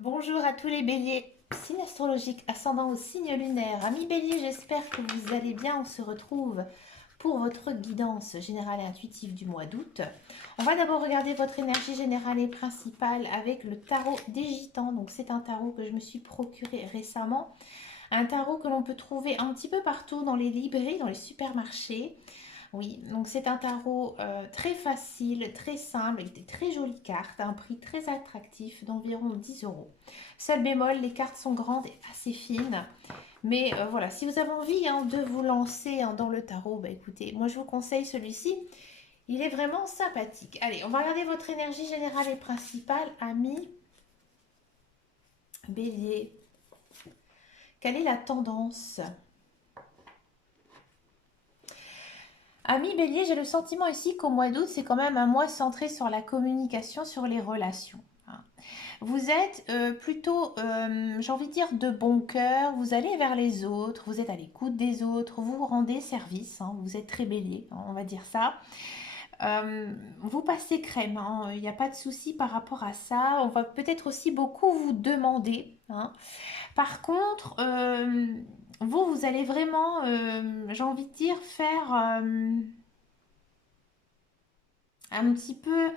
Bonjour à tous les béliers, signe astrologique ascendant au signe lunaire. Amis béliers, j'espère que vous allez bien. On se retrouve pour votre guidance générale et intuitive du mois d'août. On va d'abord regarder votre énergie générale et principale avec le tarot des gitans. Donc c'est un tarot que je me suis procuré récemment. Un tarot que l'on peut trouver un petit peu partout dans les librairies, dans les supermarchés. Oui, donc c'est un tarot très facile, très simple, avec des très jolies cartes, à un prix très attractif d'environ 10 euros. Seul bémol, les cartes sont grandes et assez fines. Mais voilà, si vous avez envie de vous lancer dans le tarot, bah écoutez, moi je vous conseille celui-ci. Il est vraiment sympathique. Allez, on va regarder votre énergie générale et principale, amis bélier. Quelle est la tendance? Ami Bélier, j'ai le sentiment ici qu'au mois d'août, c'est quand même un mois centré sur la communication, sur les relations. Vous êtes plutôt, j'ai envie de dire, de bon cœur, vous allez vers les autres, vous êtes à l'écoute des autres, vous vous rendez service, vous êtes très bélier, on va dire ça. Vous passez crème, il n'y a pas de souci par rapport à ça. On va peut-être aussi beaucoup vous demander. Par contre, vous allez vraiment, j'ai envie de dire, faire un petit peu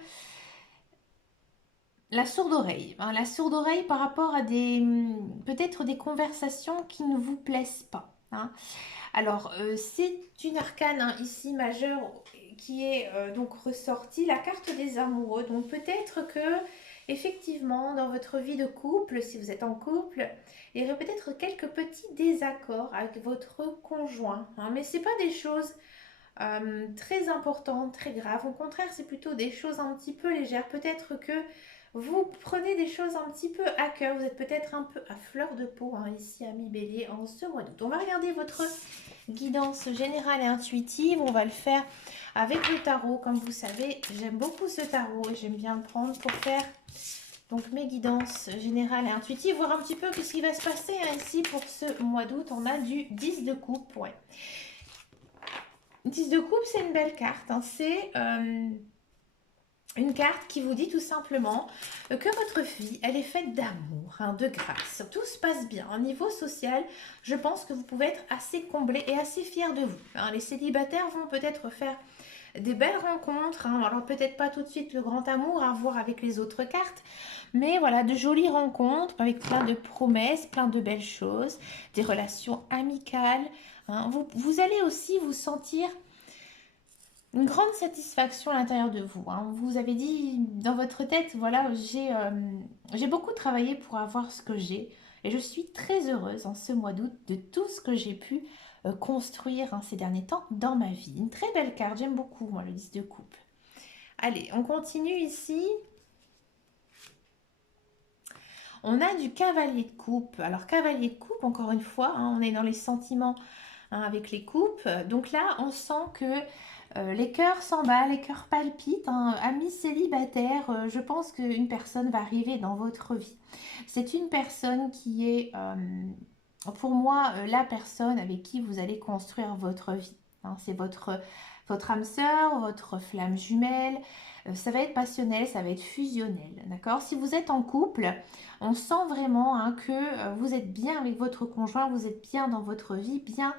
la sourde oreille. La sourde oreille par rapport à peut-être des conversations qui ne vous plaisent pas. Alors, c'est une arcane ici majeure qui est donc ressortie, la carte des amoureux. Donc peut-être que effectivement dans votre vie de couple, si vous êtes en couple, il y aurait peut-être quelques petits désaccords avec votre conjoint. Mais c'est pas des choses très importantes, très graves. Au contraire, c'est plutôt des choses un petit peu légères. Peut-être que vous prenez des choses un petit peu à cœur. Vous êtes peut-être un peu à fleur de peau ici, ami Bélier, en ce mois d'août. On va regarder votre guidance générale et intuitive. On va le faire avec le tarot. Comme vous savez, j'aime beaucoup ce tarot et j'aime bien le prendre pour faire donc mes guidances générales et intuitives. Voir un petit peu ce qui va se passer ici pour ce mois d'août. On a du 10 de coupe. Ouais. 10 de coupe, c'est une belle carte. C'est une carte qui vous dit tout simplement que votre vie, elle est faite d'amour, de grâce. Tout se passe bien. Au niveau social, je pense que vous pouvez être assez comblé et assez fier de vous. Les célibataires vont peut-être faire des belles rencontres. Alors peut-être pas tout de suite le grand amour à voir avec les autres cartes. Mais voilà, de jolies rencontres avec plein de promesses, plein de belles choses, des relations amicales. Vous allez aussi vous sentir une grande satisfaction à l'intérieur de vous. Vous avez dit dans votre tête, voilà, j'ai beaucoup travaillé pour avoir ce que j'ai et je suis très heureuse en ce mois d'août de tout ce que j'ai pu construire ces derniers temps dans ma vie. Une très belle carte, j'aime beaucoup moi le 10 de coupe. Allez, on continue ici. On a du cavalier de coupe. Alors cavalier de coupe, encore une fois, on est dans les sentiments avec les coupes. Donc là, on sent que les cœurs s'emballent, les cœurs palpitent. Amis célibataires, je pense qu'une personne va arriver dans votre vie. C'est une personne qui est, pour moi, la personne avec qui vous allez construire votre vie. C'est votre âme sœur, votre flamme jumelle. Ça va être passionnel, ça va être fusionnel. D'accord? Si vous êtes en couple, on sent vraiment que vous êtes bien avec votre conjoint, vous êtes bien dans votre vie, bien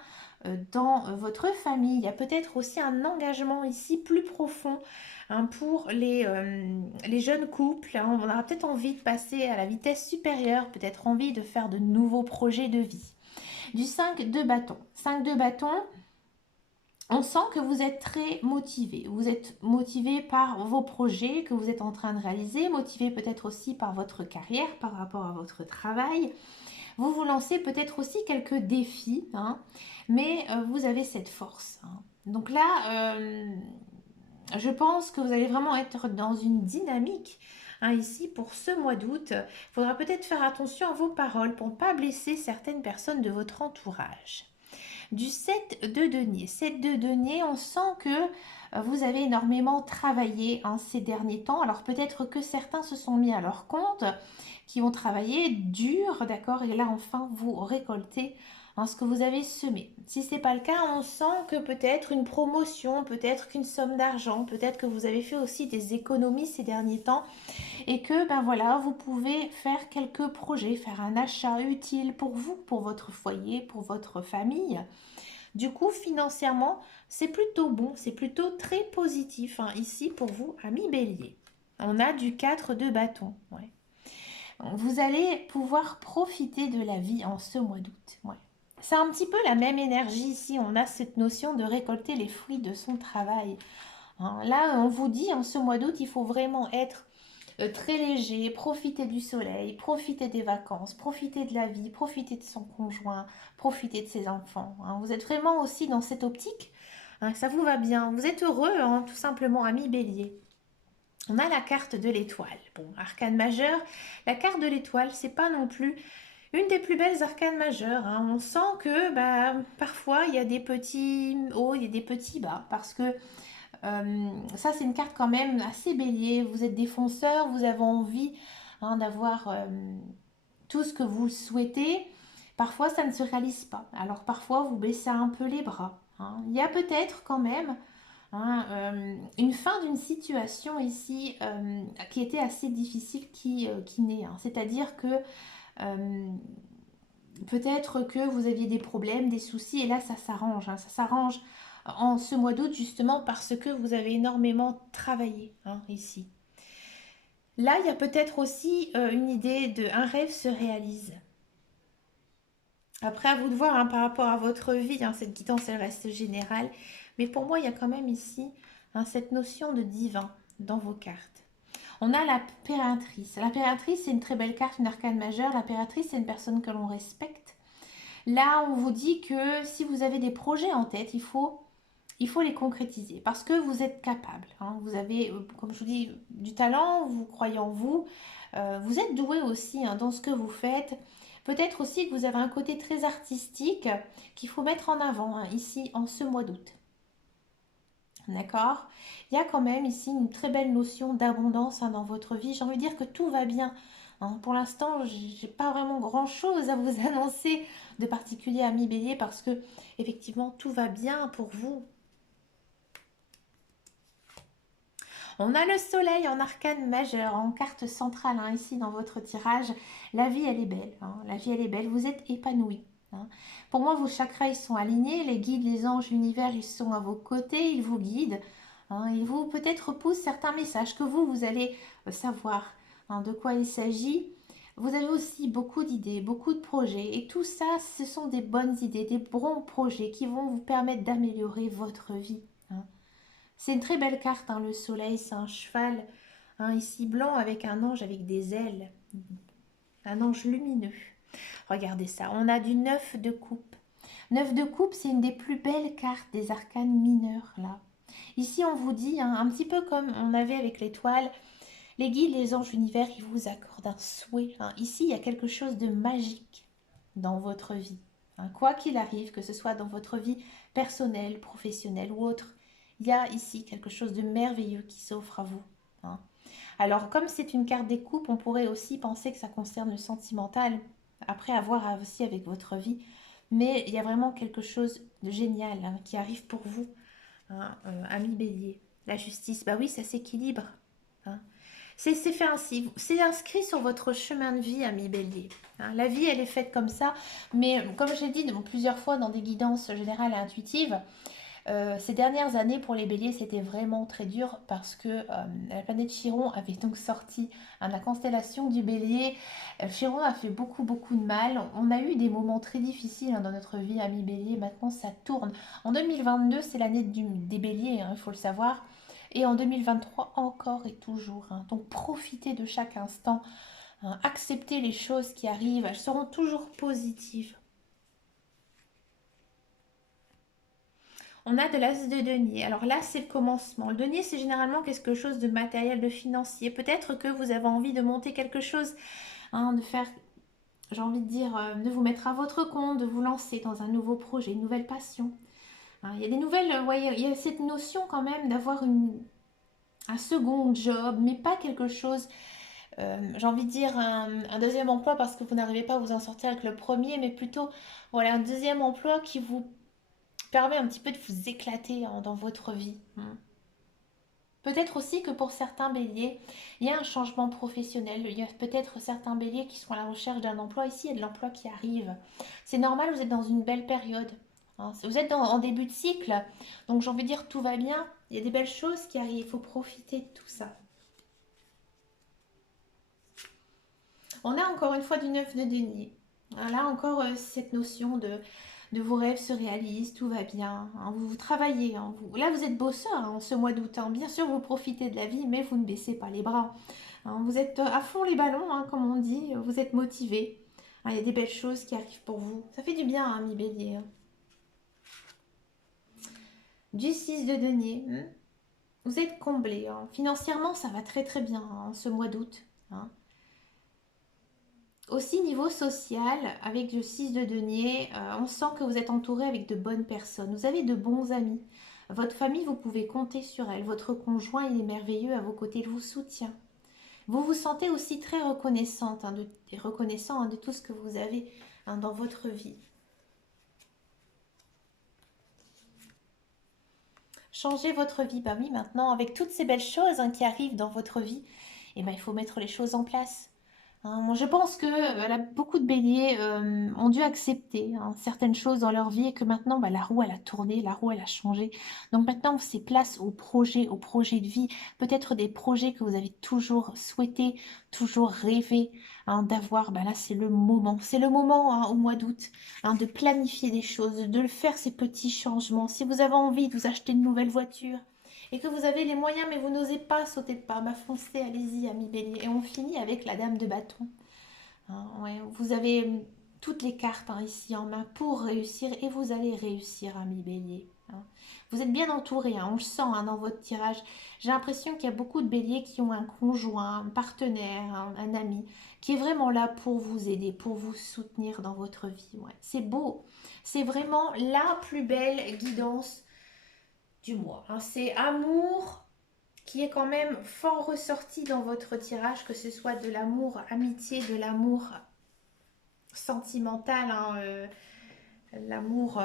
dans votre famille. Il y a peut-être aussi un engagement ici plus profond pour les jeunes couples. On aura peut-être envie de passer à la vitesse supérieure, peut-être envie de faire de nouveaux projets de vie. Du 5 de bâton. 5 de bâton, on sent que vous êtes très motivé. Vous êtes motivé par vos projets que vous êtes en train de réaliser, motivé peut-être aussi par votre carrière, par rapport à votre travail. Vous vous lancez peut-être aussi quelques défis, mais vous avez cette force. Donc là, je pense que vous allez vraiment être dans une dynamique ici pour ce mois d'août. Il faudra peut-être faire attention à vos paroles pour ne pas blesser certaines personnes de votre entourage. Du 7 de denier. 7 de denier, on sent que vous avez énormément travaillé ces derniers temps. Alors peut-être que certains se sont mis à leur compte, qui ont travaillé dur, d'accord, et là enfin vous récoltez hein, ce que vous avez semé. Si ce n'est pas le cas, on sent que peut-être une promotion, peut-être qu'une somme d'argent, peut-être que vous avez fait aussi des économies ces derniers temps et que ben voilà, vous pouvez faire quelques projets, faire un achat utile pour vous, pour votre foyer, pour votre famille. Du coup, financièrement, c'est plutôt bon, c'est plutôt très positif hein, ici pour vous, amis bélier. On a du 4 de bâton. Ouais. Vous allez pouvoir profiter de la vie en ce mois d'août. Ouais. C'est un petit peu la même énergie ici. On a cette notion de récolter les fruits de son travail. Hein. Là, on vous dit en ce mois d'août, il faut vraiment être très léger, profiter du soleil, profiter des vacances, profiter de la vie, profiter de son conjoint, profiter de ses enfants. Hein. Vous êtes vraiment aussi dans cette optique, hein, ça vous va bien. Vous êtes heureux, hein, tout simplement, ami bélier. On a la carte de l'étoile. Bon, arcane majeur, la carte de l'étoile, c'est pas non plus une des plus belles arcanes majeures. Hein. On sent que bah, parfois il y a des petits hauts, il y a des petits bas, parce que ça c'est une carte quand même assez bélier. Vous êtes défenseur, vous avez envie hein, d'avoir tout ce que vous souhaitez. Parfois ça ne se réalise pas. Alors parfois vous baissez un peu les bras. Hein. Il y a peut-être quand même hein, une fin d'une situation ici qui était assez difficile qui naît. Hein. C'est-à-dire que euh, peut-être que vous aviez des problèmes, des soucis, et là ça s'arrange. Hein. Ça s'arrange en ce mois d'août justement parce que vous avez énormément travaillé hein, ici. Là, il y a peut-être aussi une idée de un rêve se réalise. Après, à vous de voir hein, par rapport à votre vie, hein, cette guidance, elle reste générale. Mais pour moi, il y a quand même ici hein, cette notion de divin dans vos cartes. On a l'impératrice. L'impératrice, c'est une très belle carte, une arcane majeure. L'impératrice, c'est une personne que l'on respecte. Là, on vous dit que si vous avez des projets en tête, il faut les concrétiser parce que vous êtes capable. Hein. Vous avez, comme je vous dis, du talent, vous croyez en vous. Vous êtes doué aussi hein, dans ce que vous faites. Peut-être aussi que vous avez un côté très artistique qu'il faut mettre en avant hein, ici en ce mois d'août. D'accord. Il y a quand même ici une très belle notion d'abondance hein, dans votre vie. J'ai envie de dire que tout va bien. Hein. Pour l'instant, j'ai pas vraiment grand-chose à vous annoncer de particulier à mi bélier parce que effectivement tout va bien pour vous. On a le soleil en arcane majeur, en carte centrale, hein, ici dans votre tirage. La vie, elle est belle. Hein. La vie, elle est belle. Vous êtes épanoui. Hein. Pour moi, vos chakras, ils sont alignés. Les guides, les anges, l'univers, ils sont à vos côtés. Ils vous guident. Hein. Ils vous peut-être poussent certains messages que vous allez savoir hein, de quoi il s'agit. Vous avez aussi beaucoup d'idées, beaucoup de projets. Et tout ça, ce sont des bonnes idées, des bons projets qui vont vous permettre d'améliorer votre vie. Hein. C'est une très belle carte, hein, le soleil, c'est un cheval, hein, ici blanc avec un ange avec des ailes, un ange lumineux. Regardez ça, on a du 9 de coupe. 9 de coupe, c'est une des plus belles cartes des arcanes mineurs, là. Ici, on vous dit, hein, un petit peu comme on avait avec l'étoile, les guides, les anges, l'univers, ils vous accordent un souhait. Hein. Ici, il y a quelque chose de magique dans votre vie. Hein. Quoi qu'il arrive, que ce soit dans votre vie personnelle, professionnelle ou autre, il y a ici quelque chose de merveilleux qui s'offre à vous. Hein. Alors, comme c'est une carte des coupes, on pourrait aussi penser que ça concerne le sentimental, après avoir aussi avec votre vie. Mais il y a vraiment quelque chose de génial hein, qui arrive pour vous, hein, ami bélier. La justice, bah oui, ça s'équilibre. Hein. C'est fait ainsi, c'est inscrit sur votre chemin de vie, ami bélier. Hein, la vie, elle est faite comme ça, mais comme j'ai dit plusieurs fois dans des guidances générales et intuitives, ces dernières années pour les béliers, c'était vraiment très dur parce que la planète Chiron avait donc sorti hein, la constellation du bélier. Chiron a fait beaucoup de mal. On a eu des moments très difficiles hein, dans notre vie, ami bélier. Maintenant, ça tourne. En 2022, c'est l'année des béliers, hein, il faut le savoir. Et en 2023, encore et toujours. Hein. Donc, profitez de chaque instant. Hein. Acceptez les choses qui arrivent. Elles seront toujours positives. On a de l'as de denier. Alors là, c'est le commencement. Le denier, c'est généralement quelque chose de matériel, de financier. Peut-être que vous avez envie de monter quelque chose, hein, de faire, j'ai envie de dire, de vous mettre à votre compte, de vous lancer dans un nouveau projet, une nouvelle passion. Hein, il y a des nouvelles, il y a cette notion quand même d'avoir un second job, mais pas quelque chose j'ai envie de dire un deuxième emploi parce que vous n'arrivez pas à vous en sortir avec le premier, mais plutôt voilà, un deuxième emploi qui vous permet un petit peu de vous éclater hein, dans votre vie. Peut-être aussi que pour certains béliers, il y a un changement professionnel. Il y a peut-être certains béliers qui sont à la recherche d'un emploi. Ici, il y a de l'emploi qui arrive. C'est normal, vous êtes dans une belle période. Hein. Vous êtes en début de cycle. Donc j'ai envie de dire tout va bien. Il y a des belles choses qui arrivent. Il faut profiter de tout ça. On a encore une fois du 9 de denier. Là encore, cette notion de vos rêves se réalisent, tout va bien. Hein, vous travaillez. Hein, là, vous êtes bosseur hein, en ce mois d'août. Hein. Bien sûr, vous profitez de la vie, mais vous ne baissez pas les bras. Hein, vous êtes à fond les ballons, hein, comme on dit. Vous êtes motivé. Hein, il y a des belles choses qui arrivent pour vous. Ça fait du bien, hein, mi bélier. Hein. Du 6 de denier. Vous êtes comblé. Hein. Financièrement, ça va très très bien hein, ce mois d'août. Hein. Aussi niveau social, avec le 6 de denier, on sent que vous êtes entouré avec de bonnes personnes. Vous avez de bons amis. Votre famille, vous pouvez compter sur elle. Votre conjoint, il est merveilleux à vos côtés, il vous soutient. Vous vous sentez aussi très reconnaissante et reconnaissant hein, de tout ce que vous avez hein, dans votre vie. Changez votre vie. Bah oui, maintenant, avec toutes ces belles choses hein, qui arrivent dans votre vie, eh ben, il faut mettre les choses en place. Hein, moi, je pense que beaucoup de béliers ont dû accepter hein, certaines choses dans leur vie et que maintenant, bah, la roue, elle a tourné, la roue, elle a changé. Donc maintenant, c'est place aux projets de vie, peut-être des projets que vous avez toujours souhaité, toujours rêvé hein, d'avoir. Bah, là, c'est le moment. C'est le moment hein, au mois d'août hein, de planifier des choses, de le faire ces petits changements. Si vous avez envie de vous acheter une nouvelle voiture, et que vous avez les moyens mais vous n'osez pas sauter de pas, bah foncez, allez-y, ami bélier. Et on finit avec la dame de bâton. Hein, ouais, vous avez toutes les cartes hein, ici en main pour réussir et vous allez réussir, ami bélier. Hein. Vous êtes bien entouré, hein, on le sent hein, dans votre tirage. J'ai l'impression qu'il y a beaucoup de béliers qui ont un conjoint, un partenaire, un ami qui est vraiment là pour vous aider, pour vous soutenir dans votre vie. Ouais. C'est beau, c'est vraiment la plus belle guidance du mois. Hein. C'est amour qui est quand même fort ressorti dans votre tirage, que ce soit de l'amour amitié, de l'amour sentimental, hein, l'amour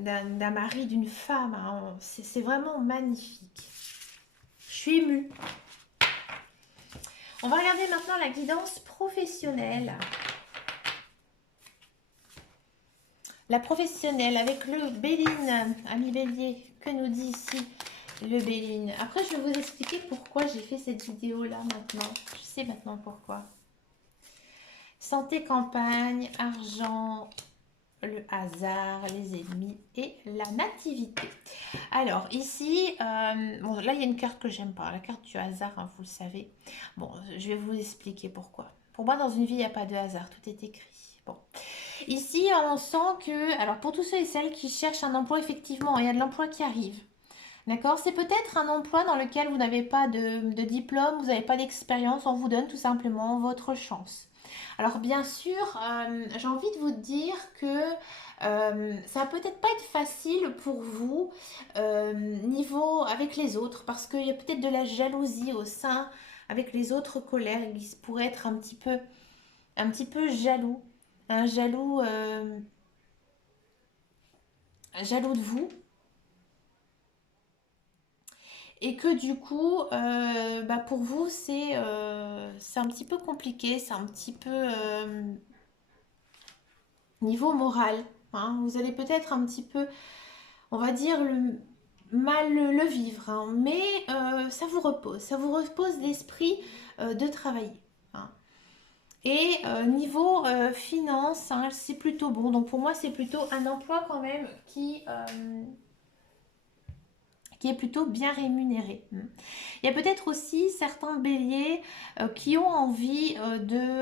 d'un mari, d'une femme. Hein. C'est vraiment magnifique. Je suis émue. On va regarder maintenant la guidance professionnelle. La professionnelle avec le Béline, ami bélier, que nous dit ici le Béline. Après, je vais vous expliquer pourquoi j'ai fait cette vidéo-là maintenant. Je sais maintenant pourquoi. Santé, campagne, argent, le hasard, les ennemis et la nativité. Alors ici, bon, là il y a une carte que j'aime pas, la carte du hasard, hein, vous le savez. Bon, je vais vous expliquer pourquoi. Pour moi, dans une vie, il n'y a pas de hasard, tout est écrit. Bon. Ici, on sent que, alors pour tous ceux et celles qui cherchent un emploi, effectivement, il y a de l'emploi qui arrive. D'accord? C'est peut-être un emploi dans lequel vous n'avez pas de diplôme, vous n'avez pas d'expérience, on vous donne tout simplement votre chance. Alors bien sûr, j'ai envie de vous dire que ça va peut-être pas être facile pour vous niveau avec les autres parce qu'il y a peut-être de la jalousie au sein avec les autres collègues qui pourraient être un petit peu jaloux, un jaloux de vous et que du coup, bah pour vous, c'est un petit peu compliqué, c'est un petit peu niveau moral. Hein. Vous allez peut-être un petit peu, on va dire, mal le vivre, hein. Mais ça vous repose l'esprit de travailler. Hein. Et niveau finance, hein, c'est plutôt bon. Donc pour moi, c'est plutôt un emploi quand même qui est plutôt bien rémunéré. Il y a peut-être aussi certains béliers qui ont envie de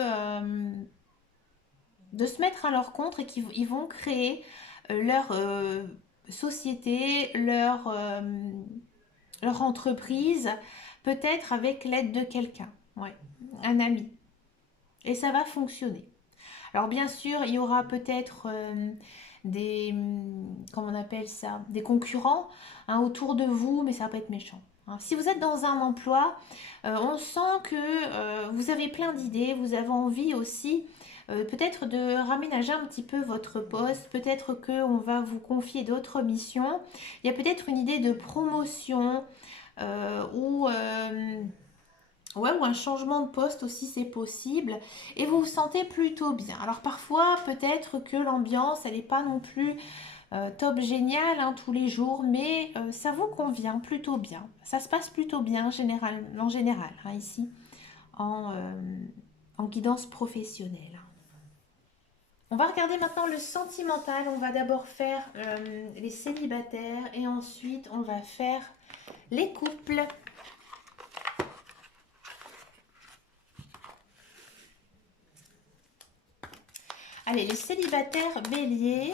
se mettre à leur compte et qui ils vont créer leur société, leur entreprise, peut-être avec l'aide de quelqu'un, ouais, un ami. Et ça va fonctionner. Alors bien sûr, il y aura peut-être comment on appelle ça, des concurrents hein, autour de vous, mais ça va pas être méchant. hein. Si vous êtes dans un emploi, on sent que vous avez plein d'idées, vous avez envie aussi peut-être de raménager un petit peu votre poste, peut-être qu'on va vous confier d'autres missions. Il y a peut-être une idée de promotion ou ouais, ou un changement de poste aussi, c'est possible. Et vous vous sentez plutôt bien. Alors parfois, peut-être que l'ambiance, elle n'est pas non plus top génial hein, tous les jours, mais ça vous convient plutôt bien. Ça se passe plutôt bien en général, hein, ici, en, en guidance professionnelle. On va regarder maintenant le sentimental. On va d'abord faire les célibataires et ensuite on va faire les couples. Allez, les célibataires béliers.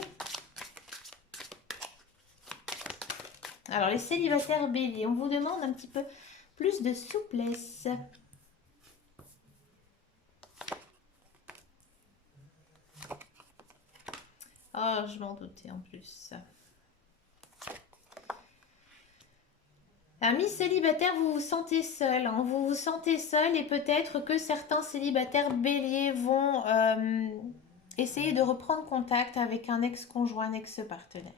Alors, les célibataires béliers, on vous demande un petit peu plus de souplesse. Oh, je m'en doutais en plus. Amis célibataires, vous vous sentez seul, hein, vous vous sentez seul et peut-être que certains célibataires béliers vont essayer de reprendre contact avec un ex-conjoint, un ex-partenaire.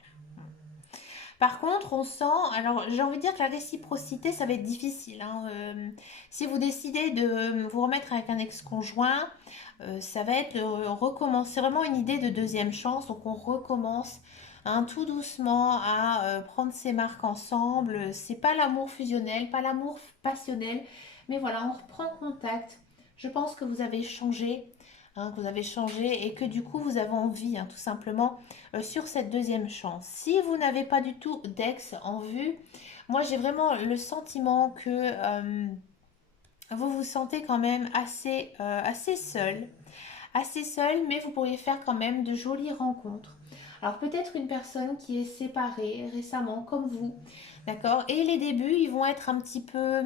Par contre, on sent, alors j'ai envie de dire que la réciprocité, ça va être difficile, hein. Si vous décidez de vous remettre avec un ex-conjoint, ça va être recommencer, vraiment une idée de deuxième chance. Donc on recommence hein, tout doucement à prendre ses marques ensemble. C'est pas l'amour fusionnel, pas l'amour passionnel, mais voilà, on reprend contact. Je pense que vous avez changé, hein, que vous avez changé et que du coup vous avez envie, hein, tout simplement sur cette deuxième chance. Si vous n'avez pas du tout d'ex en vue, moi j'ai vraiment le sentiment que vous vous sentez quand même assez seul, mais vous pourriez faire quand même de jolies rencontres. Alors peut-être une personne qui est séparée récemment, comme vous, d'accord. Et les débuts, ils vont être un petit peu,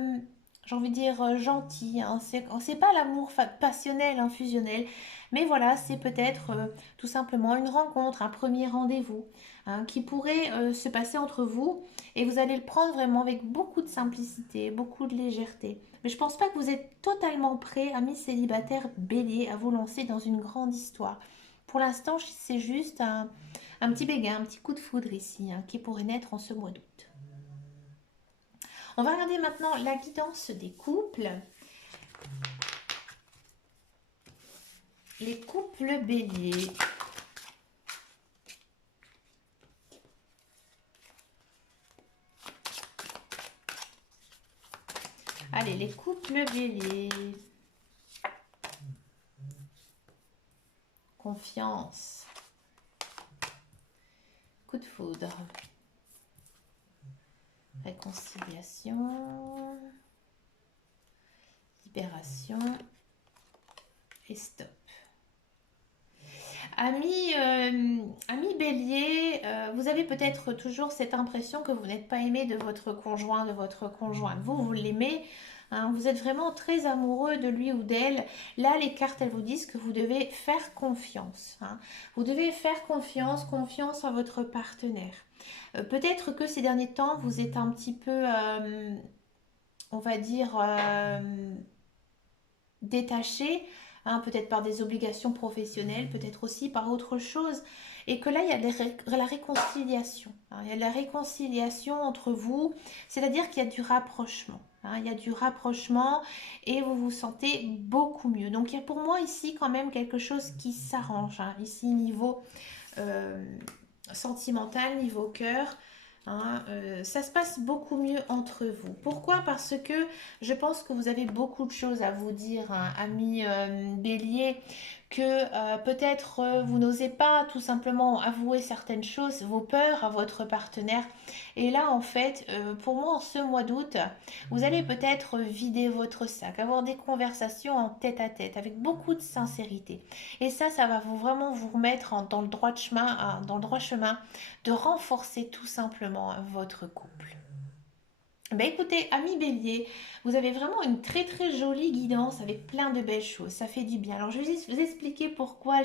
j'ai envie de dire, gentils, hein. C'est pas l'amour passionnel, hein, fusionnel, mais voilà, c'est peut-être tout simplement une rencontre, un premier rendez-vous, hein, qui pourrait se passer entre vous, et vous allez le prendre vraiment avec beaucoup de simplicité, beaucoup de légèreté. Mais je pense pas que vous êtes totalement prêt, amis célibataires bélier, à vous lancer dans une grande histoire. Pour l'instant, c'est juste un petit béguin, un petit coup de foudre ici, hein, qui pourrait naître en ce mois d'août. On va regarder maintenant la guidance des couples. Les couples béliers. Allez, les couples béliers. Confiance. Coup de foudre. Réconciliation. Libération. Et stop. Amis bélier, vous avez peut-être toujours cette impression que vous n'êtes pas aimé de votre conjoint, de votre conjointe. Vous l'aimez, hein, vous êtes vraiment très amoureux de lui ou d'elle. Là, les cartes, elles vous disent que vous devez faire confiance, hein. Vous devez faire confiance à votre partenaire. Peut-être que ces derniers temps, vous êtes un petit peu, on va dire, détaché, hein, peut-être par des obligations professionnelles, peut-être aussi par autre chose, et que là, il y a la réconciliation, hein, il y a la réconciliation entre vous, c'est-à-dire qu'il y a du rapprochement, hein, il y a du rapprochement, et vous vous sentez beaucoup mieux. Donc, il y a pour moi ici quand même quelque chose qui s'arrange, hein, ici niveau euh, sentimental, niveau cœur, hein, ça se passe beaucoup mieux entre vous. Pourquoi? Parce que je pense que vous avez beaucoup de choses à vous dire, hein, amis bélier, que peut-être vous n'osez pas tout simplement avouer certaines choses, vos peurs à votre partenaire. Et là, en fait, pour moi, en ce mois d'août, vous allez peut-être vider votre sac, avoir des conversations en tête à tête avec beaucoup de sincérité. Et ça va vraiment vous remettre dans le droit chemin, dans le droit chemin de renforcer tout simplement votre couple. Ben écoutez, ami Bélier, vous avez vraiment une très très jolie guidance avec plein de belles choses. Ça fait du bien. Alors je vais vous expliquer pourquoi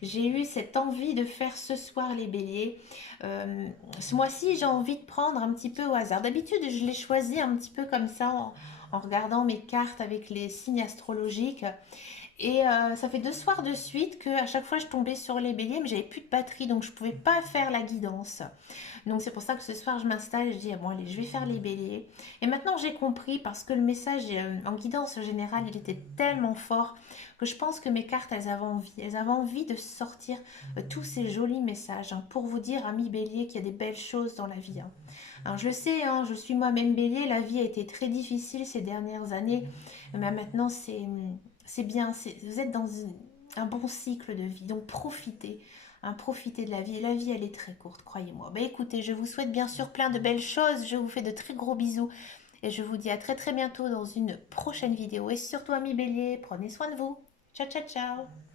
j'ai eu cette envie de faire ce soir les Béliers. Ce mois-ci, j'ai envie de prendre un petit peu au hasard. D'habitude, je l'ai choisi un petit peu comme ça en regardant mes cartes avec les signes astrologiques. Et ça fait 2 soirs de suite que à chaque fois je tombais sur les béliers, mais j'avais plus de batterie, donc je pouvais pas faire la guidance. Donc c'est pour ça que ce soir je m'installe et je dis ah bon allez je vais faire les béliers. Et maintenant j'ai compris parce que le message en guidance générale il était tellement fort que je pense que mes cartes elles avaient envie de sortir tous ces jolis messages hein, pour vous dire amis béliers qu'il y a des belles choses dans la vie. Hein. Alors je le sais, hein, je suis moi-même bélier, la vie a été très difficile ces dernières années, mais maintenant c'est bien, vous êtes dans un bon cycle de vie, donc profitez. Hein, profitez de la vie. Et la vie, elle est très courte, croyez-moi. Bah écoutez, je vous souhaite bien sûr plein de belles choses. Je vous fais de très gros bisous. Et je vous dis à très très bientôt dans une prochaine vidéo. Et surtout, amis béliers, prenez soin de vous. Ciao, ciao, ciao.